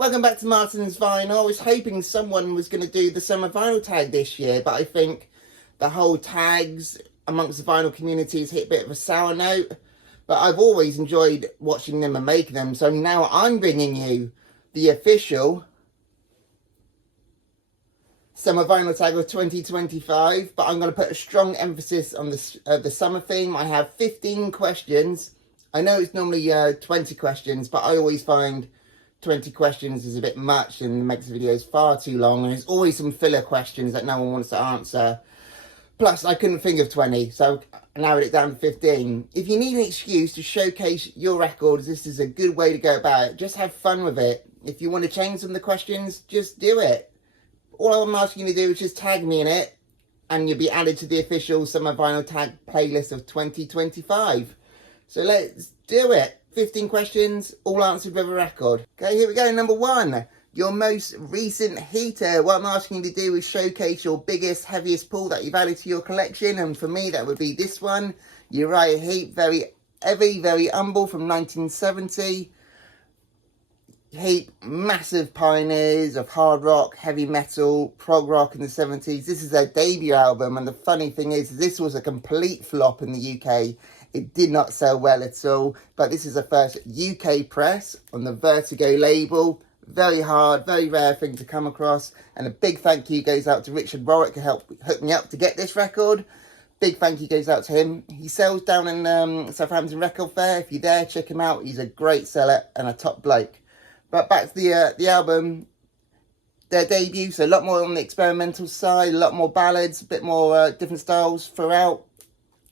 Welcome back to Martin's Vinyl. I was hoping someone was going to do the summer vinyl tag this year, but I think the whole tags amongst the vinyl community has hit a bit of a sour note. But I've always enjoyed watching them and making them, so now I'm bringing you the official summer vinyl tag of 2025. But I'm going to put a strong emphasis on the summer theme. I have 15 questions. I know it's normally 20 questions, but I always find 20 questions is a bit much and makes the videos far too long, and there's always some filler questions that no one wants to answer. Plus, I couldn't think of 20, so I narrowed it down to 15. If you need an excuse to showcase your records, this is a good way to go about it. Just have fun with it. If you want to change some of the questions, just do it. All I'm asking you to do is just tag me in it, and you'll be added to the official Summer Vinyl Tag playlist of 2025. So let's do it. 15 questions, all answered with a record. Okay, here we go. Number 1, your most recent heater. What I'm asking you to do is showcase your biggest, heaviest pull that you've added to your collection. And for me, that would be this one. Uriah Heep, very heavy, very humble, from 1970. Heap, massive pioneers of hard rock, heavy metal, prog rock in the 70s. This is their debut album, and the funny thing is, this was a complete flop in the UK. It did not sell well at all, but this is the first UK press on the Vertigo label. Very hard, very rare thing to come across, and a big thank you goes out to Richard Warwick, who helped hook me up to get this record. Big thank you goes out to him. He sells down in Southampton Record Fair. If you're there, check him out. He's a great seller and a top bloke. But back to the album, their debut, so a lot more on the experimental side, a lot more ballads, a bit more different styles throughout,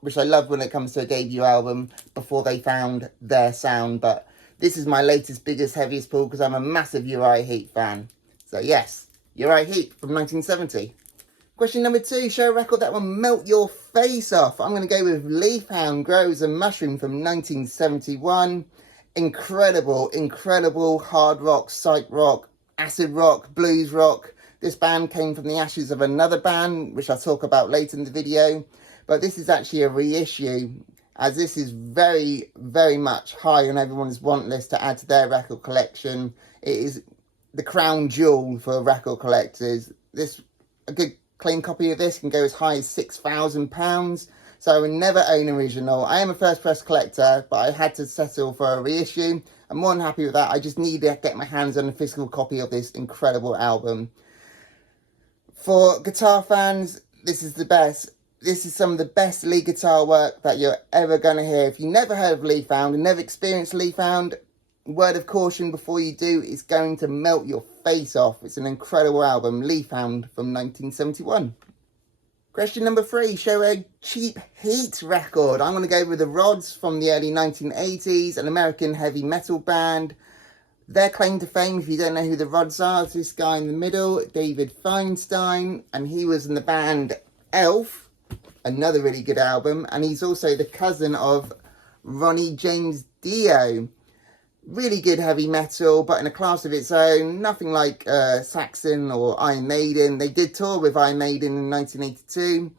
which I love when it comes to a debut album before they found their sound. But this is my latest, biggest, heaviest pull because I'm a massive Uriah Heep fan. So yes, Uriah Heep from 1970. Question number 2, show a record that will melt your face off. I'm going to go with Leafhound Grows a Mushroom from 1971. Incredible, incredible hard rock, psych rock, acid rock, blues rock. This band came from the ashes of another band, which I'll talk about later in the video. But this is actually a reissue, as this is very, very much high on everyone's want list to add to their record collection. It is the crown jewel for record collectors. A good clean copy of this can go as high as £6,000. So I would never own an original. I am a first press collector, but I had to settle for a reissue. I'm more than happy with that. I just need to get my hands on a physical copy of this incredible album. For guitar fans, this is the best. This is some of the best lead guitar work that you're ever going to hear. If you never heard of Leafhound and never experienced Leafhound, word of caution before you do, it's going to melt your face off. It's an incredible album, Leafhound from 1971. Question number 3, show a cheap heat record. I'm going to go with the Rods from the early 1980s, an American heavy metal band. Their claim to fame, if you don't know who the Rods are, is this guy in the middle, David Feinstein, and he was in the band Elf, another really good album, and he's also the cousin of Ronnie James Dio. Really good heavy metal, but in a class of its own. Nothing like Saxon or Iron Maiden. They did tour with Iron Maiden in 1982.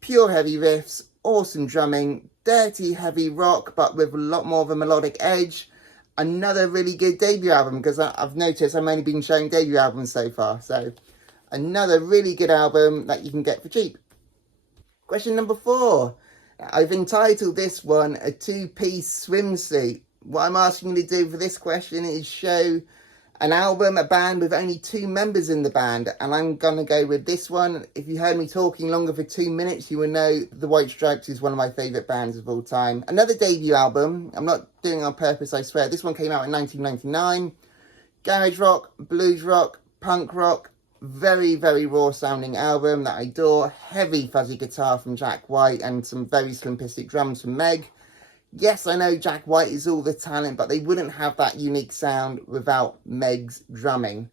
Pure heavy riffs, awesome drumming, dirty heavy rock, but with a lot more of a melodic edge. Another really good debut album, because I've noticed I've only been showing debut albums so far. So another really good album that you can get for cheap. Question number 4. I've entitled this one a 2-piece swimsuit. What I'm asking you to do for this question is show an album, a band with only 2 members in the band. And I'm going to go with this one. If you heard me talking longer for 2 minutes, you will know The White Stripes is one of my favourite bands of all time. Another debut album. I'm not doing it on purpose, I swear. This one came out in 1999. Garage rock, blues rock, punk rock. Very, very raw sounding album that I adore. Heavy fuzzy guitar from Jack White and some very slimpistic drums from Meg. Yes, I know Jack White is all the talent, but they wouldn't have that unique sound without Meg's drumming.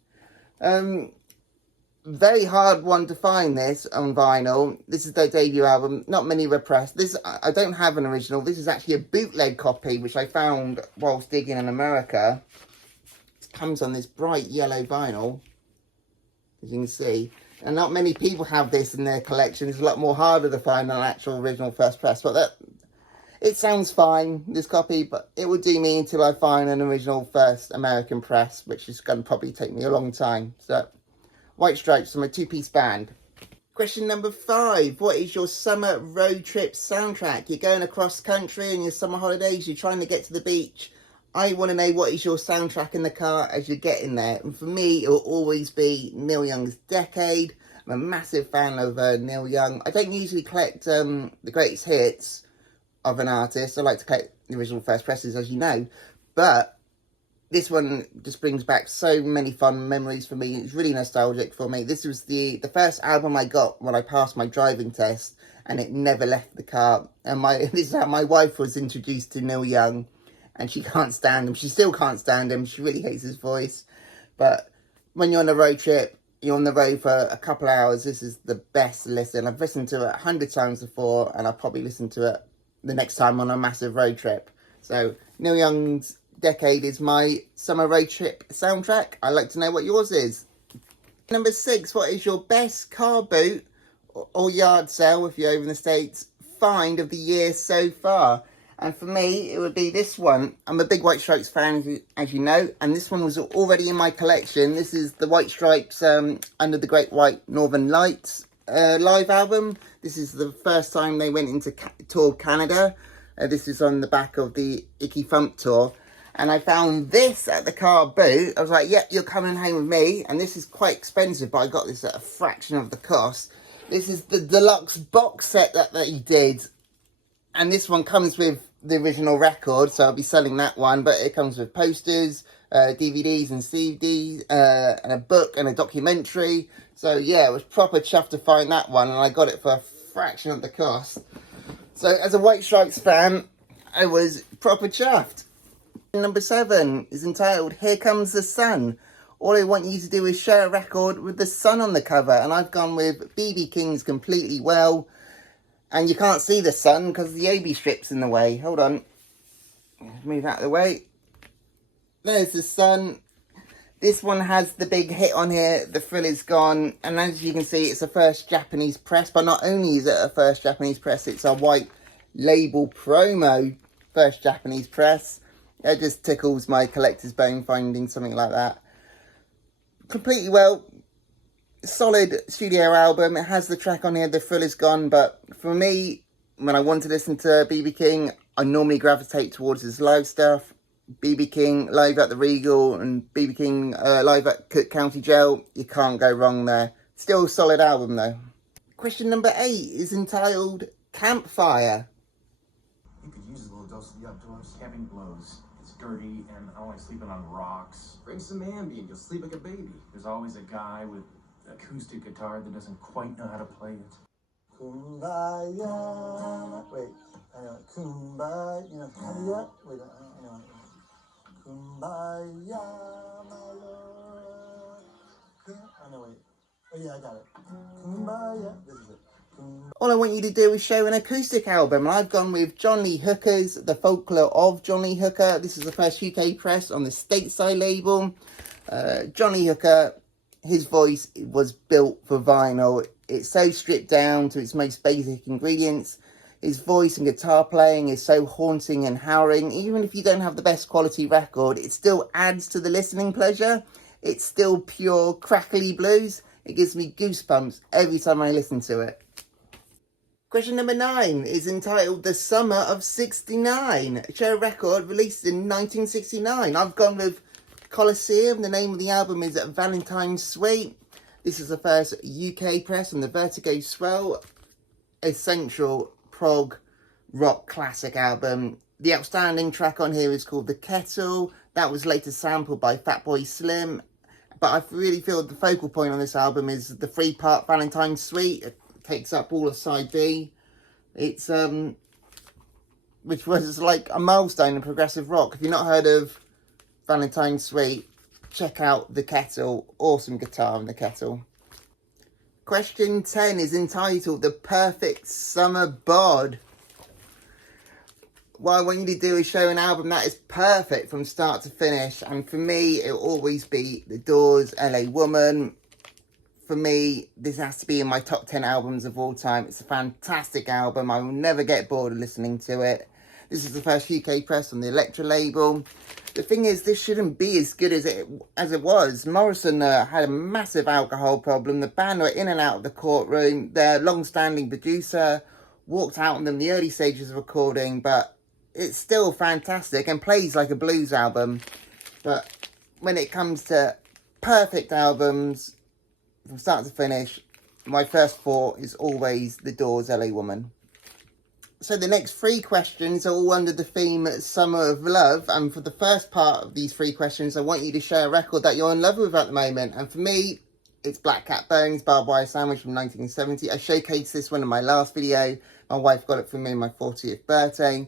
Very hard one to find this on vinyl. This is their debut album. Not many were pressed. I don't have an original. This is actually a bootleg copy, which I found whilst digging in America. It comes on this bright yellow vinyl, as you can see. And not many people have this in their collection. It's a lot more harder to find than an actual original first press. But It sounds fine, this copy, but it will do me until I find an original first American press, which is going to probably take me a long time. So, White Stripes from a two-piece band. Question number 5. What is your summer road trip soundtrack? You're going across country on your summer holidays, you're trying to get to the beach. I want to know what is your soundtrack in the car as you're getting there. And for me, it will always be Neil Young's Decade. I'm a massive fan of Neil Young. I don't usually collect the greatest hits of an artist. I like to collect the original first presses, as you know. But this one just brings back so many fun memories for me. It's really nostalgic for me. This was the first album I got when I passed my driving test, and it never left the car. And this is how my wife was introduced to Neil Young, and she can't stand him. She still can't stand him. She really hates his voice. But when you're on a road trip, you're on the road for a couple of hours, this is the best listen. I've listened to it 100 times before, and I'll probably listen to it the next time on a massive road trip. So Neil Young's Decade is my summer road trip soundtrack. I'd like to know what yours is. Number 6, what is your best car boot or yard sale, if you're over in the States, find of the year so far? And for me, it would be this one. I'm a big White Stripes fan, as you know, and this one was already in my collection. This is the White Stripes Under the Great White Northern Lights live album. This is the first time they went into tour Canada. This is on the back of the Icky Thump tour. And I found this at the car boot. I was like, yep, you're coming home with me. And this is quite expensive, but I got this at a fraction of the cost. This is the deluxe box set that he did. And this one comes with the original record, so I'll be selling that one. But it comes with posters, DVDs and CDs, and a book and a documentary. So yeah, it was proper chuffed to find that one, and I got it for a fraction of the cost. So as a White Stripes fan, I was proper chuffed. Number 7 is entitled Here Comes the Sun. All I want you to do is share a record with the sun on the cover, and I've gone with BB King's Completely Well. And you can't see the sun because the OB strip's in the way. Hold on. Move out of the way. There's the sun. This one has the big hit on here. The Thrill Is Gone. And as you can see, it's a first Japanese press. But not only is it a first Japanese press, it's a white label promo first Japanese press. It just tickles my collector's bone finding something like that. Completely Well. Solid studio album. It has the track on here, The Thrill Is Gone, but for me, when I want to listen to BB King, I normally gravitate towards his live stuff. BB King live at the Regal and BB King live at Cook County Jail. You can't go wrong there. Still a solid album though. Question number 8 is entitled Campfire. You could use a little dose of the outdoors. Camping blows. It's dirty and I like sleeping on rocks. Bring some Ambien, you'll sleep like a baby. There's always a guy with acoustic guitar that doesn't quite know how to play it. Kumbaya. Wait, I know. Kumbaya. You know, Kumbaya. Wait, I know. Kumbaya, my lord. I know. Wait. Oh yeah, I got it. Kumbaya. This is it. All I want you to do is show an acoustic album, and I've gone with John Lee Hooker's The Folklore of John Lee Hooker. This is the first UK press on the Stateside label. John Lee Hooker, his voice was built for vinyl. It's so stripped down to its most basic ingredients. His voice and guitar playing is so haunting and harrowing. Even if you don't have the best quality record, it still adds to the listening pleasure. It's still pure crackly blues. It gives me goosebumps every time I listen to it. Question number 9 is entitled The Summer of '69. Share a record released in 1969. I've gone with Coliseum. The name of the album is Valentine's Suite. This is the first UK press on the Vertigo Swell. Essential prog rock classic album. The outstanding track on here is called The Kettle. That was later sampled by Fatboy Slim. But I really feel the focal point on this album is the 3-part Valentine's Suite. It takes up all of side B. It's which was like a milestone in progressive rock. If you've not heard of Valentine's Suite, check out The Kettle. Awesome guitar in The Kettle. Question 10 is entitled The Perfect Summer Bod. What I want you to do is show an album that is perfect from start to finish. And for me, it'll always be The Doors, LA Woman. For me, this has to be in my top 10 albums of all time. It's a fantastic album. I will never get bored of listening to it. This is the first UK press on the Elektra label. The thing is, this shouldn't be as good as it was. Morrison had a massive alcohol problem. The band were in and out of the courtroom. Their long-standing producer walked out on them in the early stages of recording, but it's still fantastic and plays like a blues album. But when it comes to perfect albums, from start to finish, my first thought is always The Doors' LA Woman. So the next 3 questions are all under the theme Summer of Love, and for the first part of these 3 questions I want you to share a record that you're in love with at the moment, and for me it's Black Cat Bones, Barbed Wire Sandwich from 1970. I showcased this one in my last video. My wife got it for me on my 40th birthday.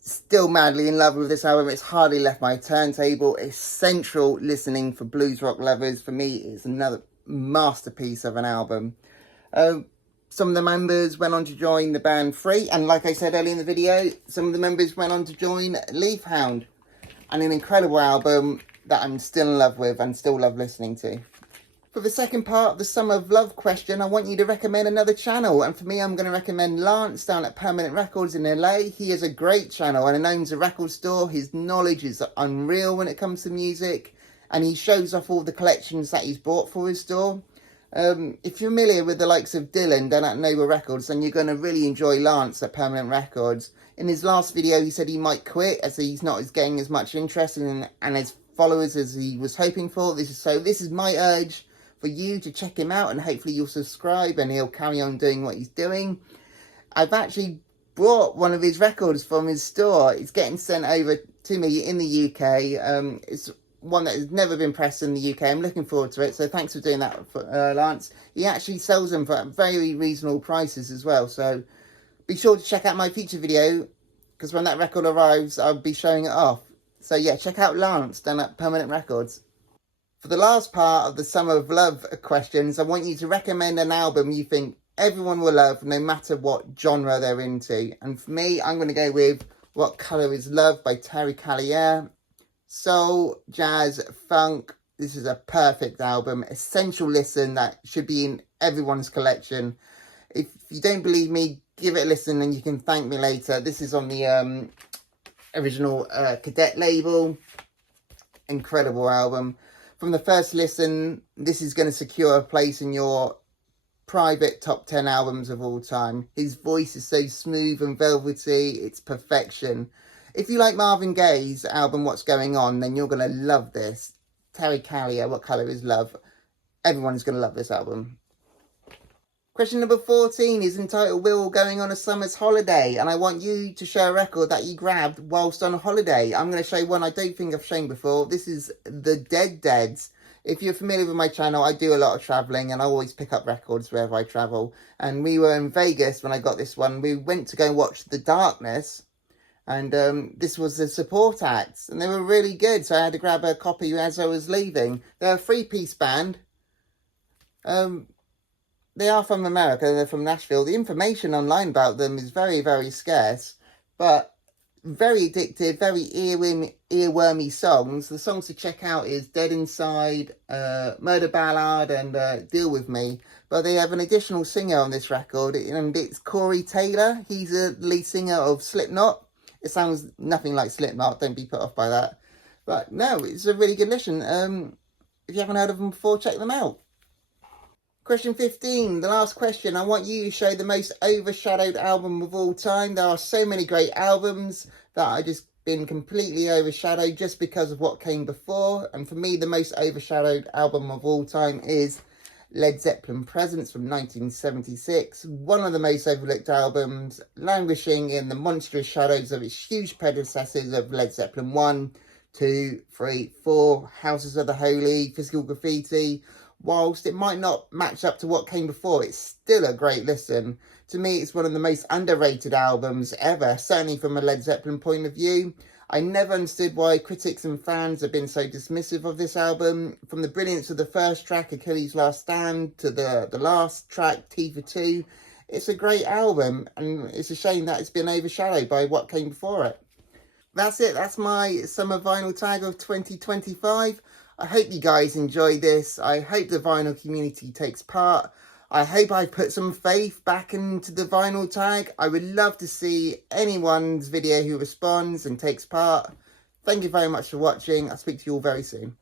Still madly in love with this album. It's hardly left my turntable. Essential listening for blues rock lovers. For me, it's another masterpiece of an album. Some of the members went on to join the band Free, and like I said earlier in the video, some of the members went on to join Leafhound, and an incredible album that I'm still in love with and still love listening to. For the second part of the Summer of Love question, I want you to recommend another channel, and for me I'm going to recommend Lance down at Permanent Records in LA. He has a great channel and owns a record store. His knowledge is unreal when it comes to music, and he shows off all the collections that he's bought for his store. If you're familiar with the likes of Dylan down at Noble Records, then you're going to really enjoy Lance at Permanent Records. In his last video, he said he might quit as he's not getting as much interest and as followers as he was hoping for. This is my urge for you to check him out, and hopefully you'll subscribe and he'll carry on doing what he's doing. I've actually brought one of his records from his store. It's getting sent over to me in the UK. It's one that has never been pressed in the UK. I'm looking forward to it, so thanks for doing that, Lance. He actually sells them for very reasonable prices as well, so be sure to check out my feature video, because when that record arrives I'll be showing it off. So yeah, check out Lance down at Permanent Records. For the last part of the Summer of Love questions, I want you to recommend an album you think everyone will love no matter what genre they're into, and for me I'm going to go with What Colour Is Love by Terry Callier. Soul, jazz, funk. This is a perfect album. Essential listen that should be in everyone's collection. If you don't believe me, give it a listen and you can thank me later. This is on the original Cadet label. Incredible album. From the first listen, this is going to secure a place in your private top 10 albums of all time. His voice is so smooth and velvety. It's perfection. If you like Marvin Gaye's album What's Going On, then you're going to love this. Terry Callier, What Colour Is Love. Everyone's going to love this album. Question number 14 is entitled We're All Going on a Summer's Holiday, and I want you to share a record that you grabbed whilst on a holiday. I'm going to show one I don't think I've shown before. This is The Dead Deads. If you're familiar with my channel, I do a lot of travelling and I always pick up records wherever I travel. And we were in Vegas when I got this one. We went to go watch The Darkness. And this was the support acts, and they were really good, so I had to grab a copy as I was leaving. They're a 3-piece band. They are from America, they're from Nashville. The information online about them is very, very scarce, but very addictive, very earwormy songs. The songs to check out is Dead Inside, Murder Ballad, and Deal With Me. But they have an additional singer on this record, and it's Corey Taylor. He's the lead singer of Slipknot. It sounds nothing like Slipknot, don't be put off by that. But no, it's a really good listen. If you haven't heard of them before, check them out. Question 15, the last question. I want you to show the most overshadowed album of all time. There are so many great albums that have just been completely overshadowed just because of what came before. And for me, the most overshadowed album of all time is Led Zeppelin Presence from 1976, one of the most overlooked albums, languishing in the monstrous shadows of its huge predecessors of Led Zeppelin 1, 2, 3, 4, Houses of the Holy, Physical Graffiti. Whilst it might not match up to what came before, it's still a great listen. To me, it's one of the most underrated albums ever, certainly from a Led Zeppelin point of view. I never understood why critics and fans have been so dismissive of this album. From the brilliance of the first track, Achilles' Last Stand, to the last track, T for Two, it's a great album, and it's a shame that it's been overshadowed by what came before it. That's it. That's my Summer Vinyl Tag of 2025. I hope you guys enjoy this. I hope the vinyl community takes part. I hope I've put some faith back into the vinyl tag. I would love to see anyone's video who responds and takes part. Thank you very much for watching. I'll speak to you all very soon.